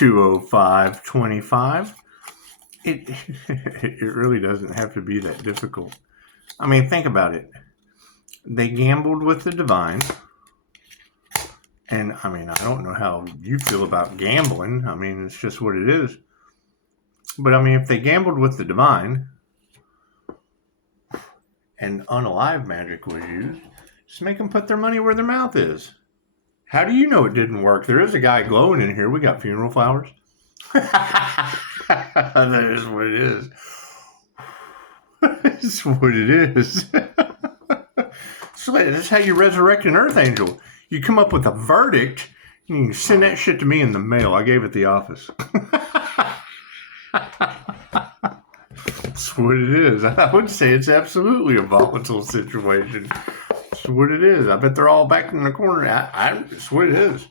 205-25. It really doesn't have to be that difficult. I mean, think about it. They gambled with the divine. And, I mean, I don't know how you feel about gambling. I mean, it's just what it is. But, I mean, if they gambled with the divine and unalive magic was used, just make them put their money where their mouth is. How do you know it didn't work? There is a guy glowing in here. We got funeral flowers. That is what it is. That's what it is. So that's how you resurrect an earth angel. You come up with a verdict, and you send that shit to me in the mail. I gave it the office. That's what it is. I would say it's absolutely a volatile situation. That's what it is. I bet they're all back in the corner. That's what it is.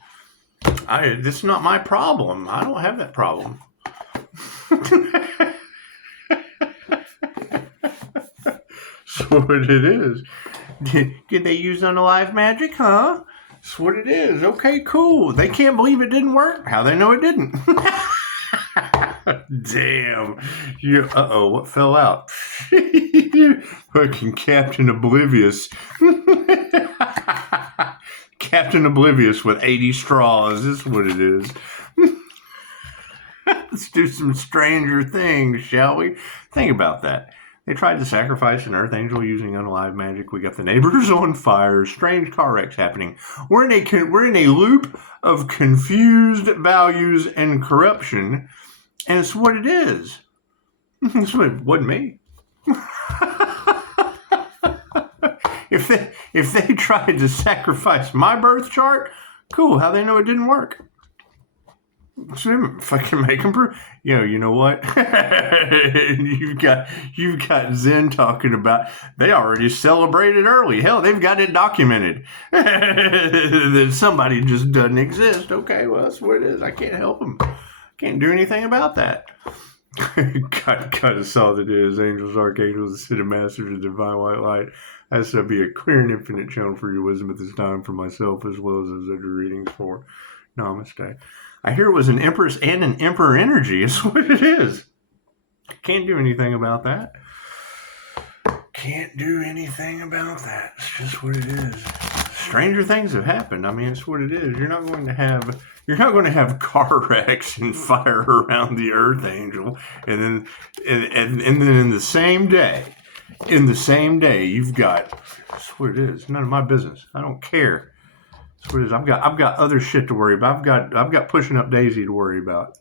This is not my problem. I don't have that problem. That's what it is. Did they use unalive magic, huh? That's what it is. Okay, cool. They can't believe it didn't work. How they know it didn't? Damn. What fell out? Fucking Captain Oblivious. Captain Oblivious with 80 straws. This is what it is. Let's do some stranger things, shall we? Think about that. They tried to sacrifice an earth angel using unalive magic. We got the neighbors on fire. Strange car wrecks happening. We're in a loop of confused values and corruption, and it's what it is. It's what it wasn't me. If they tried to sacrifice my birth chart, cool. How they know it didn't work? So fucking make them prove. You know what? you've got Zen talking about they already celebrated early. Hell, they've got it documented that somebody just doesn't exist. Okay, well that's what it is. I can't help them. Can't do anything about that. God saw that it is angels, archangels, the City Masters, the divine white light. Has to be a clear and infinite channel for your wisdom at this time for myself as well as those other readings for Namaste. I hear it was an Empress and an Emperor energy. It's what it is. Can't do anything about that. Can't do anything about that. It's just what it is. Stranger things have happened. I mean, it's what it is. You're not going to have car wrecks and fire around the Earth Angel, and then in the same day, you've got. That's what it is. None of my business. I don't care. That's what it is. I've got other shit to worry about. I've got pushing up Daisy to worry about.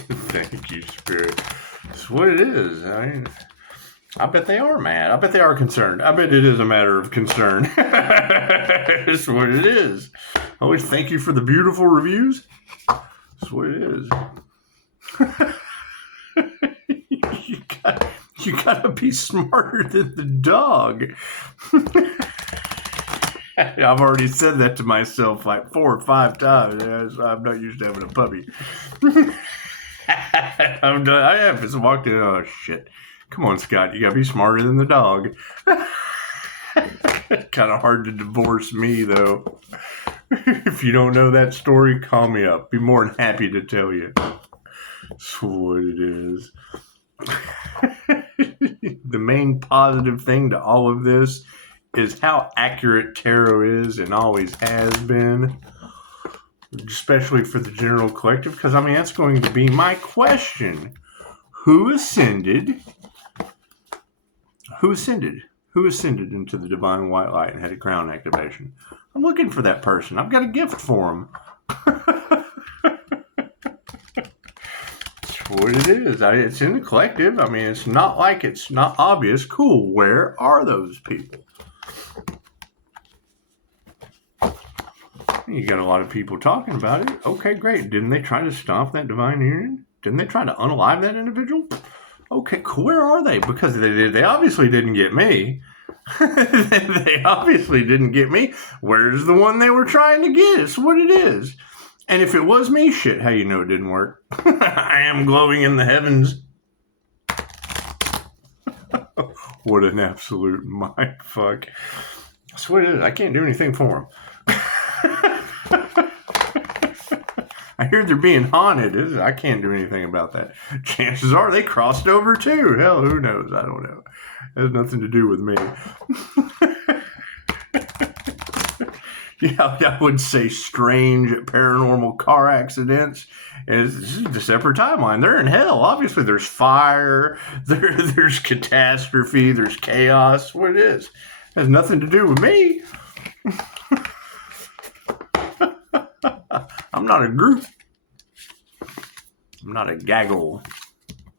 Thank you, Spirit. That's what it is. I bet they are mad. I bet they are concerned. I bet it is a matter of concern. That's what it is. Always thank you for the beautiful reviews. That's what it is. You gotta be smarter than the dog. I've already said that to myself like 4 or 5 times. I'm not used to having a puppy. I'm done. I have just walked in. Oh shit! Come on, Scott. You gotta be smarter than the dog. Kind of hard to divorce me though. If you don't know that story, call me up. Be more than happy to tell you. That's what it is. The main positive thing to all of this is how accurate tarot is and always has been, especially for the general collective, because I mean that's going to be my question. Who ascended into the divine white light and had a crown activation? I'm looking for that person. I've got a gift for them. What it is. It's in the collective. I mean, it's not like it's not obvious. Cool. Where are those people? You got a lot of people talking about it. Okay, great. Didn't they try to stomp that divine union? Didn't they try to unalive that individual? Okay, cool. Where are they? Because they obviously didn't get me. They obviously didn't get me. Where's the one they were trying to get? It's what it is. And if it was me, shit, how you know it didn't work? I am glowing in the heavens. What an absolute mindfuck. That's what it is. I can't do anything for him. I hear they're being haunted. I can't do anything about that. Chances are they crossed over too. Hell, who knows? I don't know. It has nothing to do with me. Yeah, I would say strange paranormal car accidents. It's just a separate timeline. They're in hell. Obviously, there's fire, there's catastrophe, there's chaos. What it is. It has nothing to do with me. I'm not a group. I'm not a gaggle.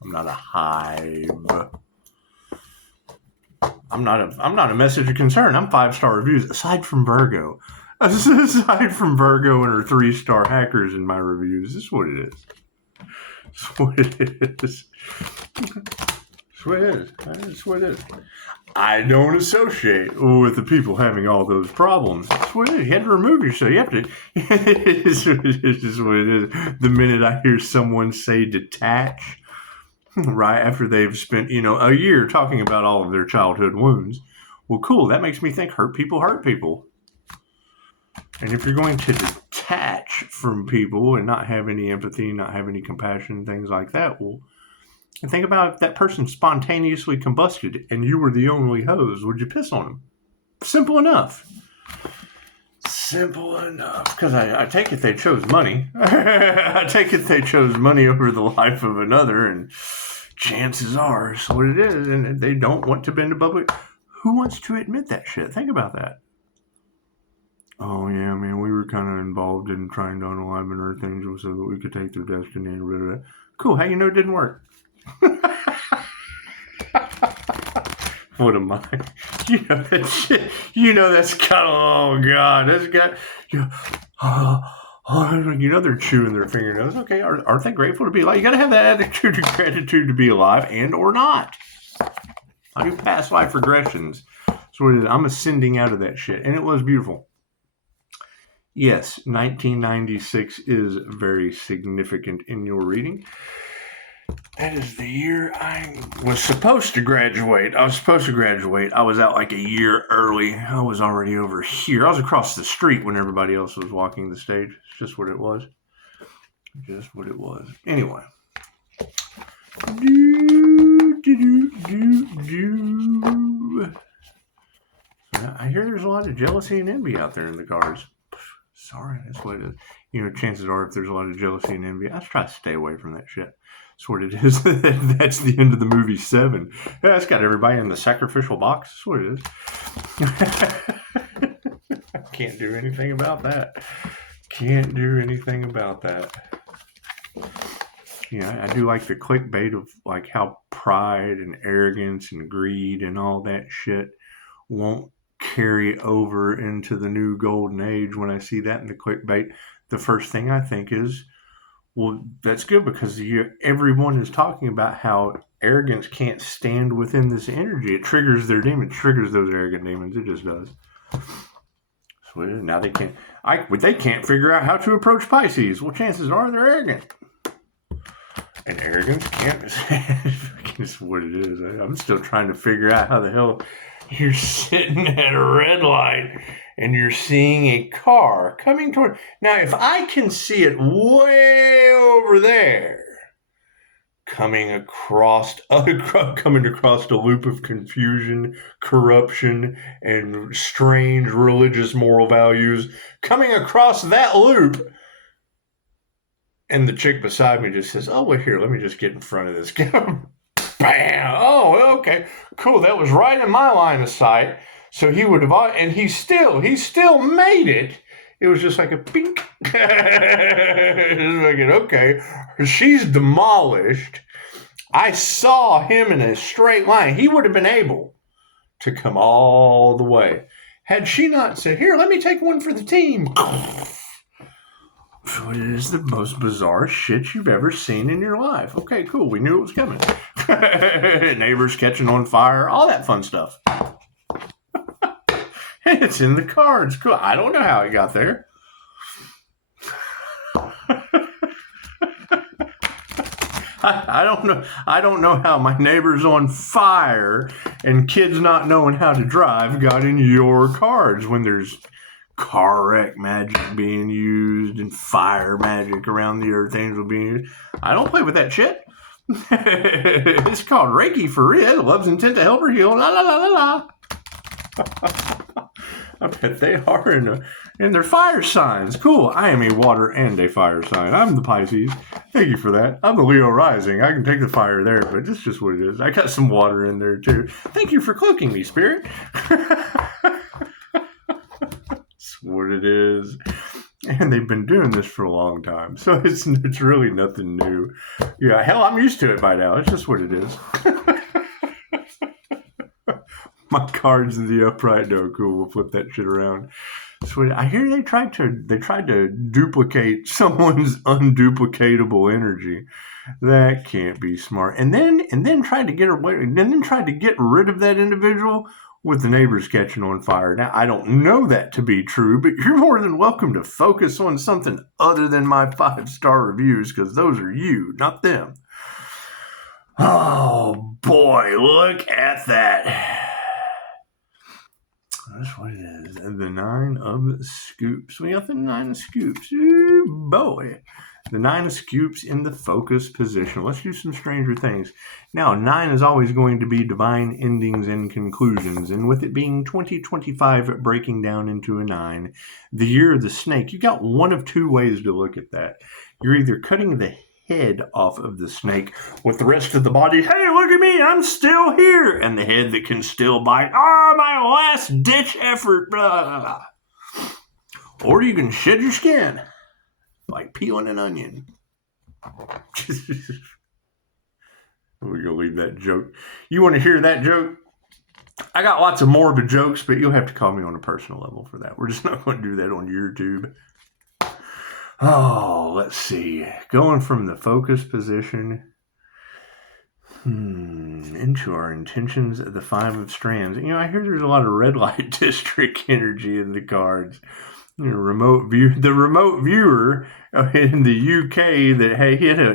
I'm not a hive. I'm not a message of concern. I'm 5-star reviews. Aside from Virgo and her 3-star hackers in my reviews. This is what it is. That's what it is. That's what it is. That's what it is. I don't associate with the people having all those problems. That's what it is. You have to remove yourself. You have to. It's what it is. The minute I hear someone say detach, right after they've spent, a year talking about all of their childhood wounds, well, cool. That makes me think hurt people hurt people. And if you're going to detach from people and not have any empathy, not have any compassion, things like that, well, think about if that person spontaneously combusted and you were the only hose, would you piss on them? Simple enough. Simple enough. Because I take it they chose money. I take it they chose money over the life of another, and chances are it's what it is, and they don't want to bend the public. Who wants to admit that shit? Think about that. Oh, yeah, man, we were kind of involved in trying to unalive Earth Angels so that we could take their destiny and rid of it. Cool, how you know it didn't work? What am I? That shit. That's kind of, oh, God, that's got, they're chewing their fingernails. Okay, aren't they grateful to be alive? You got to have that attitude of gratitude to be alive and or not. I do past life regressions. So what it is, I'm ascending out of that shit, and it was beautiful. Yes, 1996 is very significant in your reading. That is the year I was supposed to graduate. I was out like a year early. I was already over here. I was across the street when everybody else was walking the stage. It's just what it was. Just what it was. Anyway. I hear there's a lot of jealousy and envy out there in the cars. Sorry, that's what it is. Chances are if there's a lot of jealousy and envy, I try to stay away from that shit. That's what it is. That's the end of the movie 7. Yeah, that's got everybody in the sacrificial box. That's what it is. I can't do anything about that. I do like the clickbait of like how pride and arrogance and greed and all that shit won't carry over into the new golden age. When I see that in the clickbait, the first thing I think is, well, that's good because everyone is talking about how arrogance can't stand within this energy. It triggers their demons, triggers those arrogant demons. It just does. So now they can't figure out how to approach Pisces. Well, chances are they're arrogant. And arrogance can't. It's what it is. I'm still trying to figure out how the hell you're sitting at a red light and you're seeing a car coming toward. Now, if I can see it way over there, coming across a loop of confusion, corruption, and strange religious moral values, coming across that loop, and the chick beside me just says, "Oh, well, here, let me just get in front of this guy." Bam! Oh, okay, cool. That was right in my line of sight. So he would have, and he still made it. It was just like a pink. Okay, she's demolished. I saw him in a straight line. He would have been able to come all the way had she not said, "Here, let me take one for the team." It is the most bizarre shit you've ever seen in your life. Okay, cool. We knew it was coming. Neighbors catching on fire, all that fun stuff. It's in the cards. Cool. I don't know how it got there. I don't know. I don't know how my neighbor's on fire and kids not knowing how to drive got in your cards when there's car wreck magic being used and fire magic around the earth angel being used. I don't play with that shit. It's called Reiki for real. Love's intent to help her heal. La la la la la. I bet they are in their fire signs. Cool. I am a water and a fire sign. I'm the Pisces. Thank you for that. I'm the Leo rising. I can take the fire there, but it's just what it is. I got some water in there too. Thank you for cloaking me, Spirit. That's what it is. And they've been doing this for a long time. So it's really nothing new. Yeah, hell, I'm used to it by now. It's just what it is. My cards in the upright. No, cool. We'll flip that shit around. So I hear they tried to duplicate someone's unduplicatable energy. That can't be smart. And then tried to get rid of that individual with the neighbors catching on fire. Now, I don't know that to be true, but you're more than welcome to focus on something other than my 5-star reviews, because those are you, not them. Oh boy, look at that. That's what it is. And the 9 of scoops. We got the 9 of scoops. Ooh, boy. The 9 of scoops in the focus position. Let's do some Stranger Things. Now, 9 is always going to be divine endings and conclusions. And with it being 2025 breaking down into a 9, the year of the snake, you got one of two ways to look at that. You're either cutting the head off of the snake with the rest of the body. Hey, look at me, I'm still here. And the head that can still bite. Oh, my last ditch effort. Blah, blah, blah. Or you can shed your skin like peeling an onion. We're gonna leave that joke. You want to hear that joke? I got lots of morbid jokes, but you'll have to call me on a personal level for that. We're just not going to do that on YouTube. Oh, let's see. Going from the focus position into our intentions of the 5 of strands. You know, I hear there's a lot of red light district energy in the cards. You know, the remote viewer in the UK that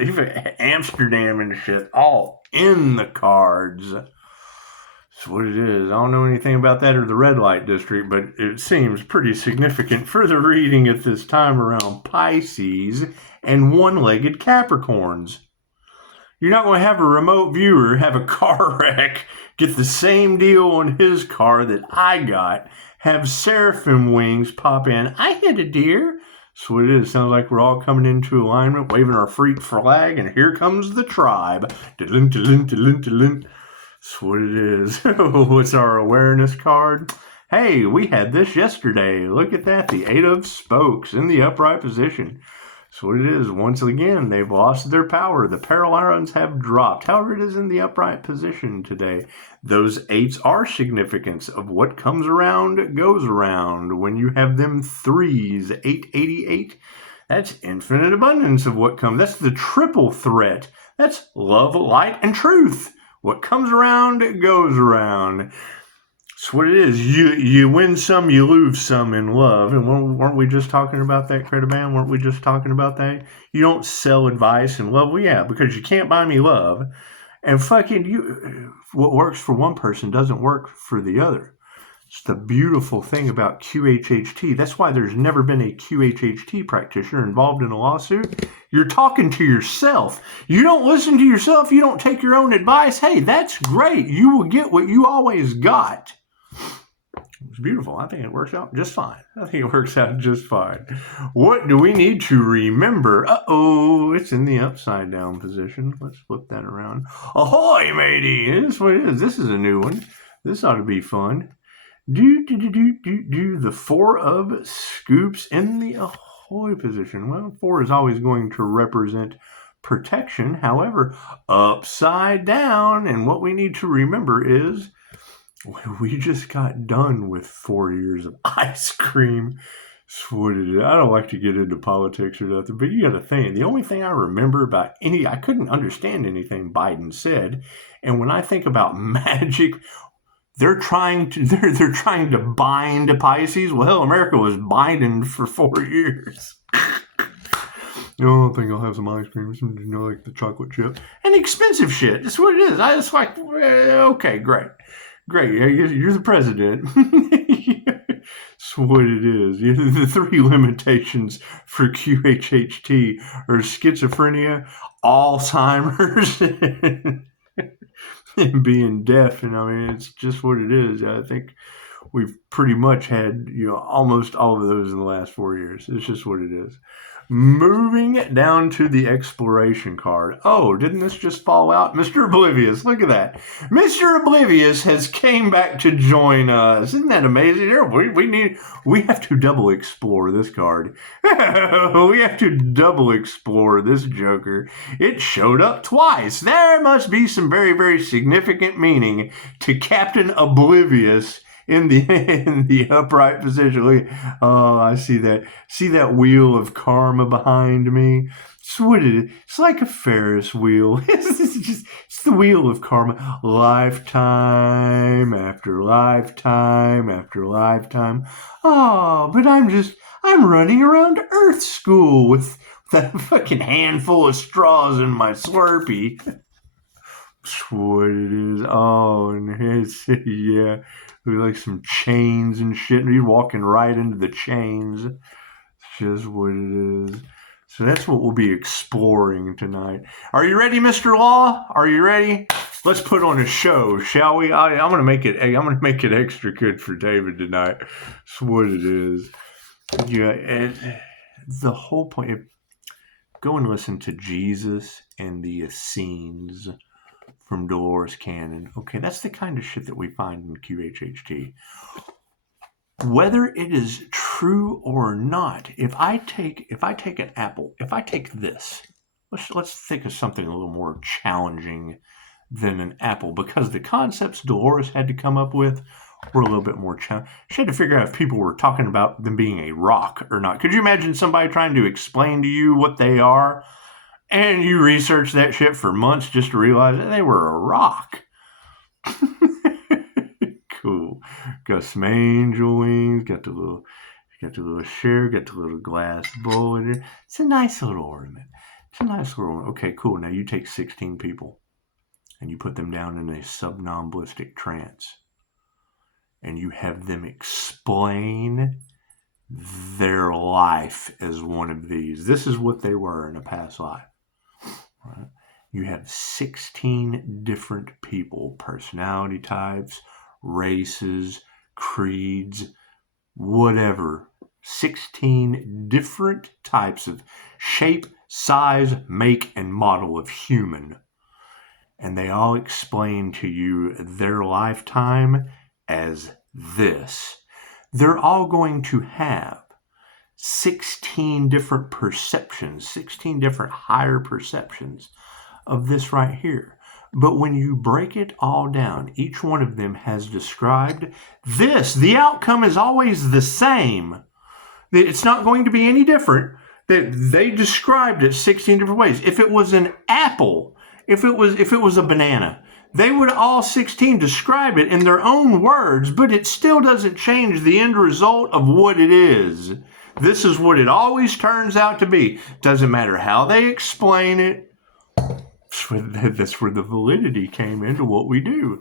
even Amsterdam and shit, all in the cards. That's what it is. I don't know anything about that or the red light district, but it seems pretty significant for the reading at this time around Pisces and one-legged Capricorns. You're not going to have a remote viewer have a car wreck, get the same deal on his car that I got, have seraphim wings pop in. I hit a deer. That's what it is. Sounds like we're all coming into alignment, waving our freak flag, and here comes the tribe. That's what it is. What's our awareness card? Hey, we had this yesterday. Look at that. The 8 of spokes in the upright position. That's what it is. Once again, they've lost their power. The parallels have dropped. However, it is in the upright position today. Those 8s are significance of what comes around goes around. When you have them 3s, 888, that's infinite abundance of what comes. That's the triple threat. That's love, light, and truth. What comes around goes around. That's what it is. You win some, you lose some in love. And weren't we just talking about that, Crediban? Weren't we just talking about that? You don't sell advice in love. Well, yeah, because you can't buy me love. And what works for one person doesn't work for the other. It's the beautiful thing about QHHT. That's why there's never been a QHHT practitioner involved in a lawsuit. You're talking to yourself. You don't listen to yourself. You don't take your own advice. Hey, that's great. You will get what you always got. It's beautiful. I think it works out just fine. What do we need to remember? Uh-oh, it's in the upside down position. Let's flip that around. Ahoy, matey. That's what it is. This is a new one. This ought to be fun. The 4 of scoops in the ahoy position. Well, 4 is always going to represent protection. However, upside down. And what we need to remember is we just got done with 4 years of ice cream. I don't like to get into politics or nothing, but you got to think. The only thing I remember about I couldn't understand anything Biden said. And when I think about magic, they're trying to bind Pisces. Well, hell, America was binding for 4 years. I don't think I'll have some ice cream, like the chocolate chip and expensive shit. That's what it is. I just like, okay, great. Great. You're the president. That's what it is. The three limitations for QHHT are schizophrenia, Alzheimer's, and being deaf. And I mean, it's just what it is. I think we've pretty much had, almost all of those in the last 4 years. It's just what it is. Moving down to the exploration card. Oh, didn't this just fall out? Mr. Oblivious, look at that. Mr. Oblivious has came back to join us. Isn't that amazing? We have to double explore this card. We have to double explore this Joker. It showed up twice. There must be some very, very significant meaning to Captain Oblivious in the upright position. Oh, I see that. See that wheel of karma behind me? It's what it is. It's like a Ferris wheel. It's the wheel of karma. Lifetime after lifetime after lifetime. Oh, but I'm running around Earth School with that fucking handful of straws in my Slurpee. That's what it is. Oh, and it's, yeah. Like some chains and shit, and you're walking right into the chains. It's just what it is. So that's what we'll be exploring tonight. Are you ready, Mr. Law? Are you ready? Let's put on a show, shall we? I'm gonna make it extra good for David tonight. That's what it is. Yeah, and the whole point. Go and listen to Jesus and the Essenes from Dolores Cannon. Okay, that's the kind of shit that we find in QHHT. Whether it is true or not, if I take an apple, if I take this, let's think of something a little more challenging than an apple, because the concepts Dolores had to come up with were a little bit more challenging. She had to figure out if people were talking about them being a rock or not. Could you imagine somebody trying to explain to you what they are? And you research that shit for months just to realize that they were a rock. Cool. Got some angel wings. Got the little share. Got the little glass bowl in there. It's a nice little ornament. Okay, cool. Now you take 16 people and you put them down in a somnambulistic trance, and you have them explain their life as one of these. This is what they were in a past life. Right? You have 16 different people, personality types, races, creeds, whatever. 16 different types of shape, size, make, and model of human. And they all explain to you their lifetime as this. They're all going to have 16 different perceptions, 16 different higher perceptions of this right here. But when you break it all down, each one of them has described this. The outcome is always the same. It's not going to be any different. That they described it 16 different ways. If it was an apple, if it was a banana, they would all 16 describe it in their own words, but it still doesn't change the end result of what it is. This is what it always turns out to be. Doesn't matter how they explain it. That's where the validity came into what we do.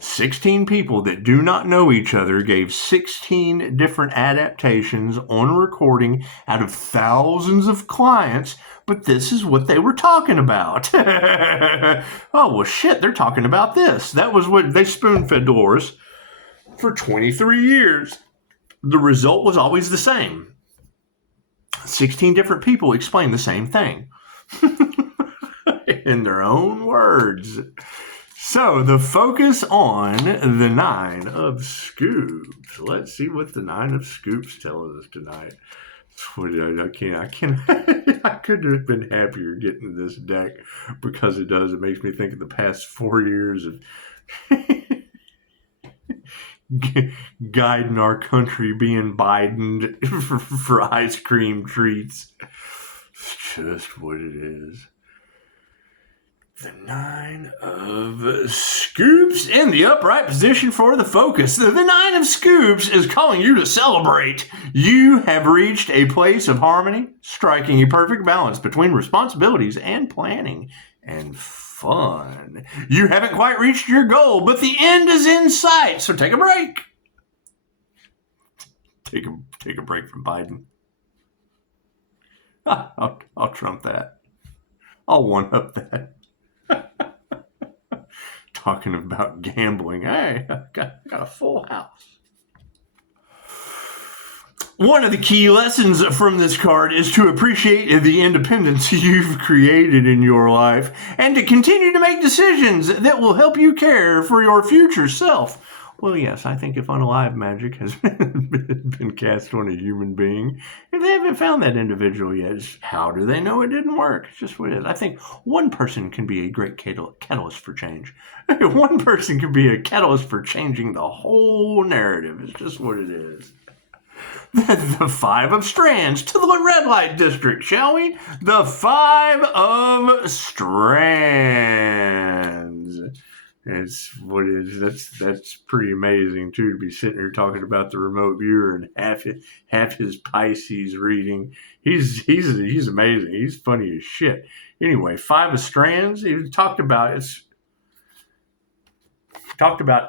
16 people that do not know each other gave 16 different adaptations on recording out of thousands of clients, but this is what they were talking about. Oh, well, shit, they're talking about this. That was what they spoon-fed Dolores for 23 years. The result was always the same. 16 different people explained the same thing in their own words. So the focus on the 9 of Scoops. Let's see what the 9 of Scoops tells us tonight. I couldn't have been happier getting this deck, because it makes me think of the past 4 years of guiding our country being Bidened for ice cream treats. It's just what it is. The 9 of Scoops in the upright position for the focus. The 9 of Scoops is calling you to celebrate. You have reached a place of harmony, striking a perfect balance between responsibilities and planning and fun. You haven't quite reached your goal, but the end is in sight, so take a break. Take a break from Biden. I'll trump that. I'll one-up that. Talking about gambling. Hey, I got a full house. One of the key lessons from this card is to appreciate the independence you've created in your life and to continue to make decisions that will help you care for your future self. Well, yes, I think if unalive magic has been cast on a human being, if they haven't found that individual yet, how do they know it didn't work? It's just what it is. I think one person can be a great catalyst for change. One person can be a catalyst for changing the whole narrative. It's just what it is. The 5 of Strands to the red light district, shall we? The 5 of Strands. It's what it is. That's pretty amazing too, to be sitting here talking about the remote viewer and half his Pisces reading. He's amazing. He's funny as shit. Anyway, 5 of Strands. He talked about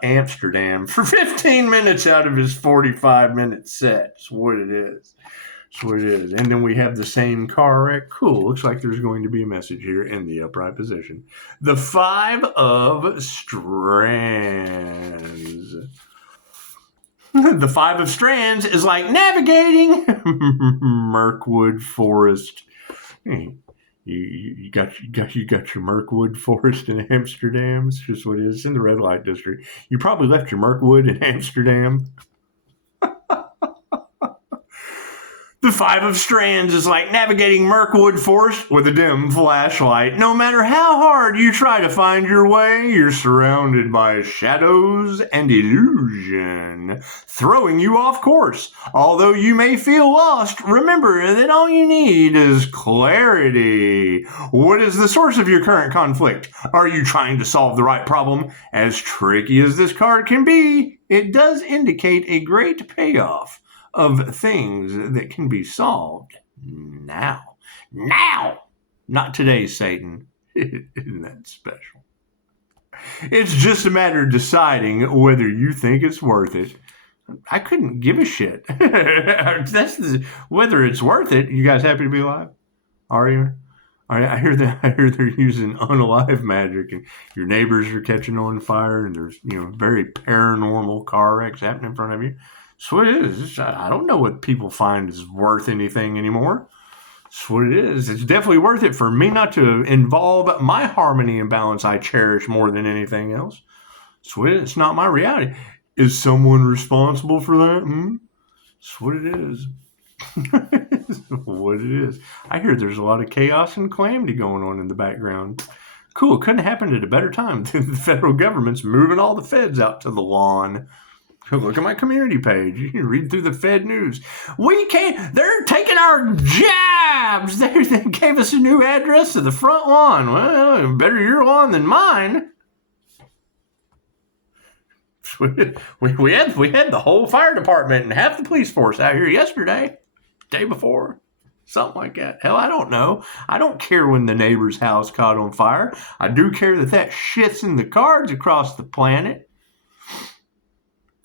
Amsterdam for 15 minutes out of his 45-minute set. That's what it is. That's what it is. And then we have the same car wreck. Cool. Looks like there's going to be a message here in the upright position. The 5 of Strands. The 5 of Strands is like navigating Mirkwood Forest. You got your Mirkwood Forest in Amsterdam. It's just what it is. It's in the red light district. You probably left your Mirkwood in Amsterdam. The 5 of Strands is like navigating Mirkwood Forest with a dim flashlight. No matter how hard you try to find your way, you're surrounded by shadows and illusion, throwing you off course. Although you may feel lost, remember that all you need is clarity. What is the source of your current conflict? Are you trying to solve the right problem? As tricky as this card can be, it does indicate a great payoff of things that can be solved now. Now! Not today, Satan. Isn't that special? It's just a matter of deciding whether you think it's worth it. I couldn't give a shit. Whether it's worth it. You guys happy to be alive? Are you? I hear they're using unalive magic, and your neighbors are catching on fire, and there's very paranormal car wrecks happening in front of you. That's what it is. I don't know what people find is worth anything anymore. That's what it is. It's definitely worth it for me not to involve my harmony and balance I cherish more than anything else. That's what it is. It's not my reality. Is someone responsible for that? That's what it is. That's what it is. I hear there's a lot of chaos and calamity going on in the background. Cool. It couldn't happen at a better time. The federal government's moving all the feds out to the lawn. Look at my community page. You can read through the Fed news. They're taking our jobs. They gave us a new address to the front lawn. Well, better your lawn than mine. We had the whole fire department and half the police force out here yesterday, day before, something like that. Hell, I don't know. I don't care when the neighbor's house caught on fire. I do care that shit's in the cards across the planet.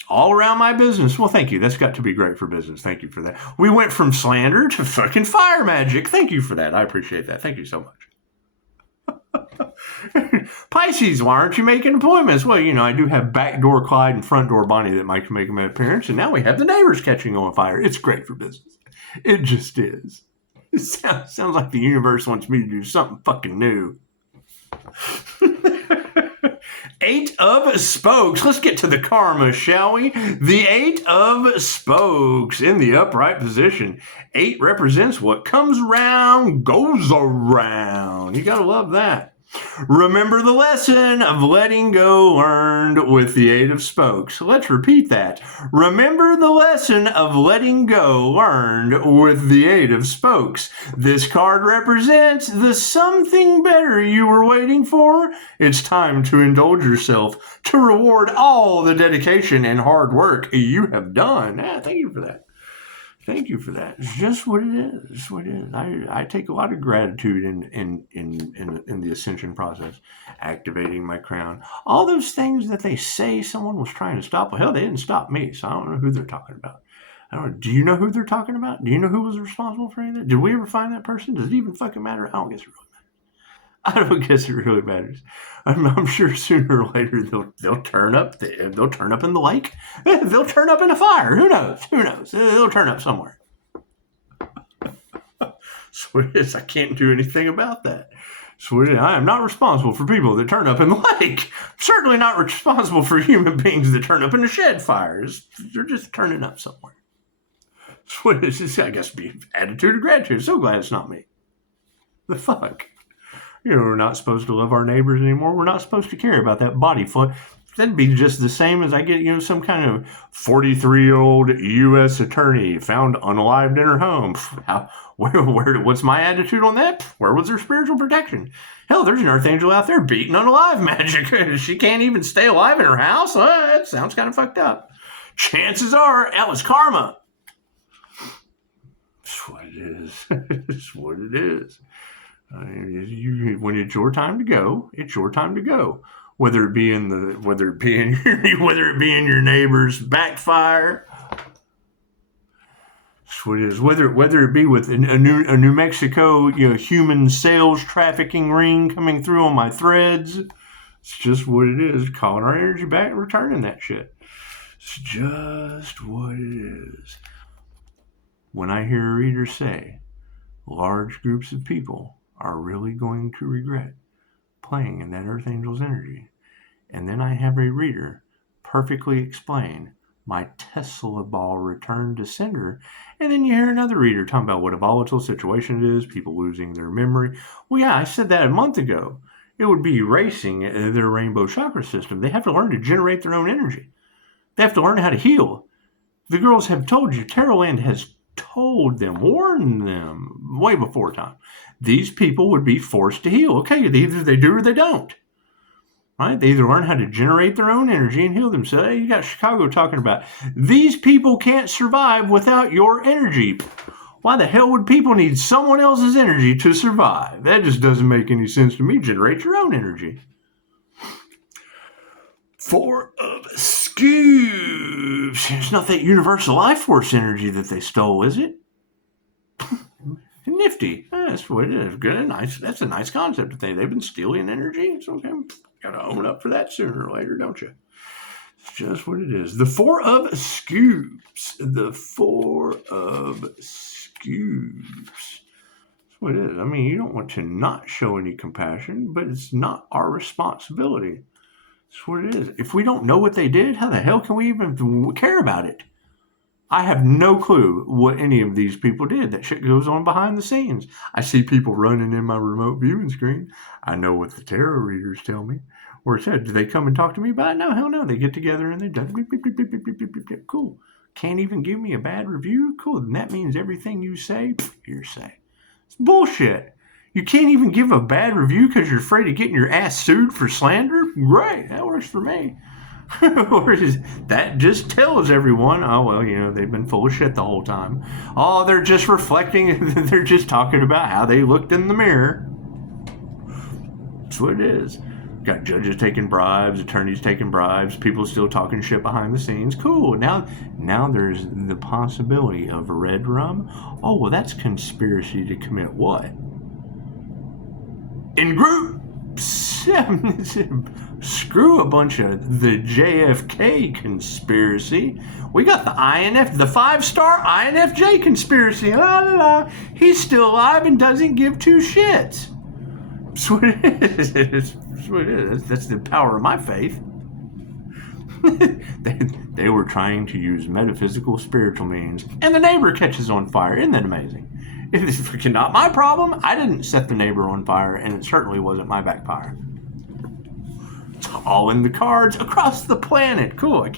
All around my business. Well, thank you. That's got to be great for business. Thank you for that. We went from slander to fucking fire magic. Thank you for that. I appreciate that. Thank you so much. Pisces, why aren't you making appointments? Well, I do have backdoor Clyde and front door Bonnie that might make an appearance, and now we have the neighbors catching on fire. It's great for business. It just is. It sounds like the universe wants me to do something fucking new. 8 of Spokes. Let's get to the karma, shall we? The 8 of Spokes in the upright position. 8 represents what comes around goes around. You gotta love that. Remember the lesson of letting go learned with the 8 of Spokes. Let's repeat that. Remember the lesson of letting go learned with the 8 of Spokes. This card represents the something better you were waiting for. It's time to indulge yourself, to reward all the dedication and hard work you have done. Thank you for that. Thank you for that. It's just what it is. It's what it is. I take a lot of gratitude in the ascension process, activating my crown. All those things that they say someone was trying to stop. Well, hell, they didn't stop me, so I don't know who they're talking about. I don't know. Do you know who they're talking about? Do you know who was responsible for any of that? Did we ever find that person? Does it even fucking matter? I don't guess it really matters. I don't guess it really matters. I'm sure sooner or later they'll turn up. They'll turn up in the lake. They'll turn up in a fire. Who knows? Who knows? They'll turn up somewhere. So it is. I can't do anything about that. So I am not responsible for people that turn up in the lake. I'm certainly not responsible for human beings that turn up in the shed fires. They're just turning up somewhere. So it is. I guess be attitude of gratitude. So glad it's not me. The fuck. We're not supposed to love our neighbors anymore. We're not supposed to care about that body foot. That'd be just the same as I get, some kind of 43-year-old U.S. attorney found unalived in her home. What's my attitude on that? Where was her spiritual protection? Hell, there's an earth angel out there beating unalive magic. She can't even stay alive in her house. That sounds kind of fucked up. Chances are that was karma. That's what it is. It's what it is. When it's your time to go, it's your time to go. Whether it be in your neighbor's backfire, that's what it is. Whether it be with a New Mexico human sales trafficking ring coming through on my threads, it's just what it is. Calling our energy back and returning that shit. It's just what it is. When I hear a reader say, large groups of people are really going to regret playing in that Earth Angel's energy. And then I have a reader perfectly explain my Tesla ball return to sender. And then you hear another reader talking about what a volatile situation it is, people losing their memory. Well, yeah, I said that a month ago. It would be erasing their rainbow chakra system. They have to learn to generate their own energy. They have to learn how to heal. The girls have told you, Tarotland has told them, warned them way before time. These people would be forced to heal. Okay, either they do or they don't. Right? They either learn how to generate their own energy and heal themselves. Hey, you got Chicago talking about these people can't survive without your energy. Why the hell would people need someone else's energy to survive? That just doesn't make any sense to me. Generate your own energy. Four of Scoops. It's not that universal life force energy that they stole, is it? Nifty. That's what it is. Good, nice. That's a nice concept. They've been stealing energy. It's okay. Gotta own up for that sooner or later, don't you? It's just what it is. The Four of Scoops. The Four of Scoops. That's what it is. I mean, you don't want to not show any compassion, but it's not our responsibility. That's what it is. If we don't know what they did, how the hell can we even care about it? I have no clue what any of these people did. That shit goes on behind the scenes. I see people running in my remote viewing screen. I know what the tarot readers tell me. Or it said, do they come and talk to me about it? No, hell no. They get together and they do. Cool. Can't even give me a bad review? Cool. And that means everything you say, hearsay. It's bullshit. You can't even give a bad review because you're afraid of getting your ass sued for slander? Great. That works for me. Or that just tells everyone, oh, well, they've been full of shit the whole time. Oh, they're just reflecting. They're just talking about how they looked in the mirror. That's what it is. Got judges taking bribes, attorneys taking bribes, people still talking shit behind the scenes. Cool. Now there's the possibility of red rum. Oh, well, that's conspiracy to commit what? In groups. Screw a bunch of the JFK conspiracy. We got the INF, the 5-star INFJ conspiracy. La la la. He's still alive and doesn't give two shits. That's what it is. That's what it is. That's the power of my faith. They were trying to use metaphysical spiritual means, and the neighbor catches on fire. Isn't that amazing? It's freaking not my problem. I didn't set the neighbor on fire, and it certainly wasn't my backfire. It's all in the cards across the planet. Cool.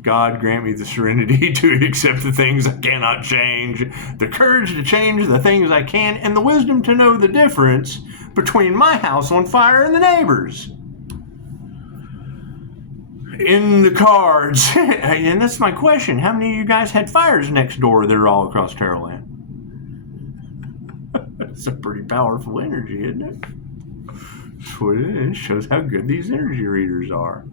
God grant me the serenity to accept the things I cannot change, the courage to change the things I can, and the wisdom to know the difference between my house on fire and the neighbor's. in the cards. And that's my question. How many of you guys had fires next door that are all across Terraland? It's a pretty powerful energy, isn't it? That's what it is. It shows how good these energy readers are.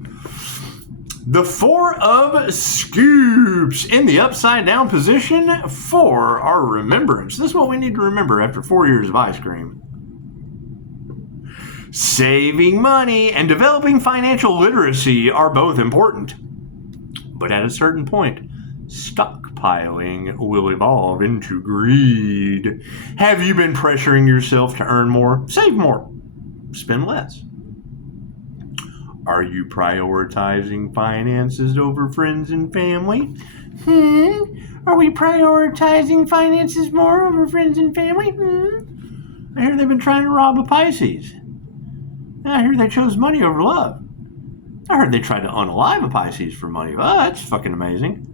The Four of Scoops in the upside down position for our remembrance. This is what we need to remember after 4 years of ice cream. Saving money and developing financial literacy are both important. But at a certain point, stockpiling will evolve into greed. Have you been pressuring yourself to earn more, save more, spend less? Are you prioritizing finances over friends and family? Are we prioritizing finances more over friends and family? I hear they've been trying to rob a Pisces. I hear they chose money over love. I heard they tried to unalive a Pisces for money. Oh, that's fucking amazing.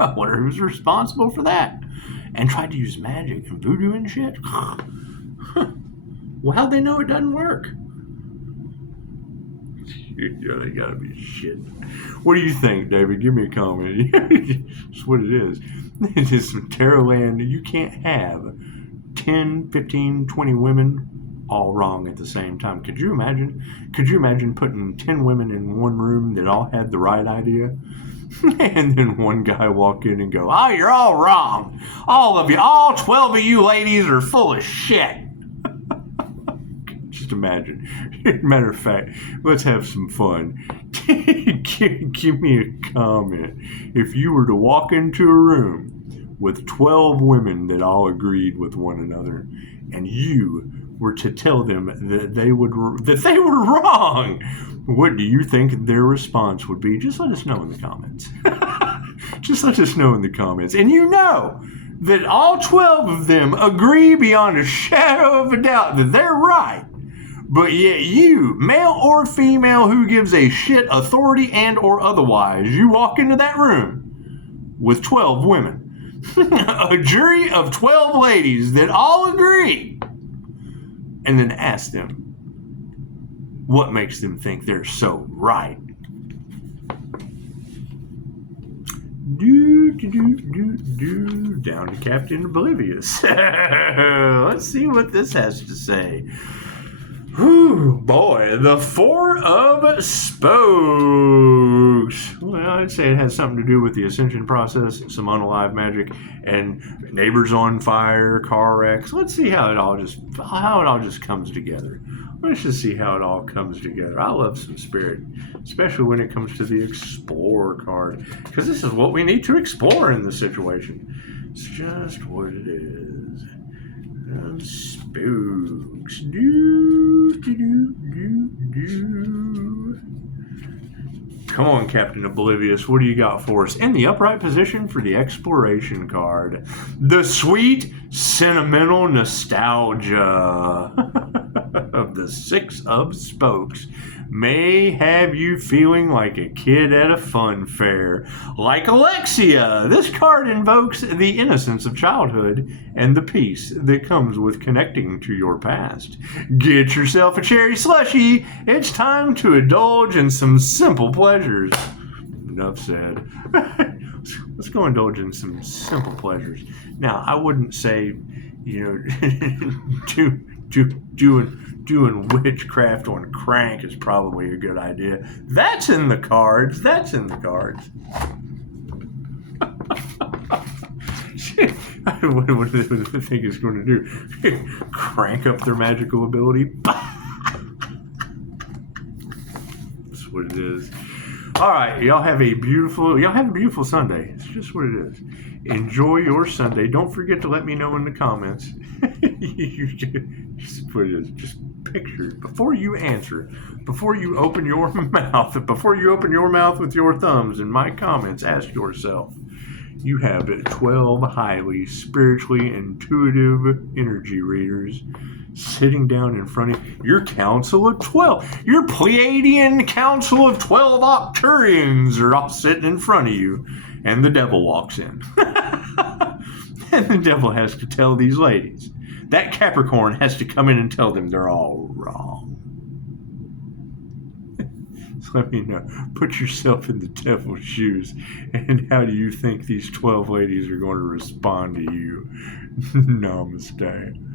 I wonder who's responsible for that. And tried to use magic and voodoo and shit. Well, how'd they know it doesn't work? Yeah, they gotta be shit. What do you think, David? Give me a comment. That's what it is. It's just Terraland. You can't have 10, 15, 20 women all wrong at the same time. Could you imagine? Could you imagine putting 10 women in one room that all had the right idea? And then one guy walk in and go, "Oh, you're all wrong. All of you, all 12 of you ladies are full of shit." Just imagine. Matter of fact, let's have some fun. Give me a comment. If you were to walk into a room with 12 women that all agreed with one another, and you were to tell them that they were wrong, what do you think their response would be? Just let us know in the comments. Just let us know in the comments. And you know that all 12 of them agree beyond a shadow of a doubt that they're right. But yet you, male or female, who gives a shit, authority and or otherwise, you walk into that room with 12 women. A jury of 12 ladies that all agree. And then ask them what makes them think they're so right. Down to Captain Oblivious. Let's see what this has to say. Whew, boy, the Four of Spokes. Well, I'd say it has something to do with the ascension process, some unalive magic, and neighbors on fire, car wrecks. Let's see how it all just comes together. Let's just see how it all comes together. I love some spirit, especially when it comes to the Explorer card, because this is what we need to explore in this situation. It's just what it is. Spooks. Come on, Captain Oblivious. What do you got for us? In the upright position for the Exploration card, the sweet, sentimental nostalgia of the Six of Spokes may have you feeling like a kid at a fun fair. Like Alexia, this card invokes the innocence of childhood and the peace that comes with connecting to your past. Get yourself a cherry slushie. It's time to indulge in some simple pleasures. Enough said. Let's go indulge in some simple pleasures. Now, I wouldn't say, doing witchcraft on crank is probably a good idea. That's in the cards. What do they think it's going to do? Crank up their magical ability? That's what it is. All right, y'all have a beautiful Sunday. It's just what it is. Enjoy your Sunday. Don't forget to let me know in the comments. Just what it is. Just picture it. Before you answer, before you open your mouth with your thumbs in my comments, ask yourself, you have 12 highly spiritually intuitive energy readers sitting down in front of you. Your council of 12, your Pleiadian council of 12 Octurians are all sitting in front of you, and the devil walks in. And the devil has to tell these ladies, that Capricorn has to come in and tell them they're all wrong. So let me know. Put yourself in the devil's shoes, and how do you think these 12 ladies are going to respond to you? Namaste.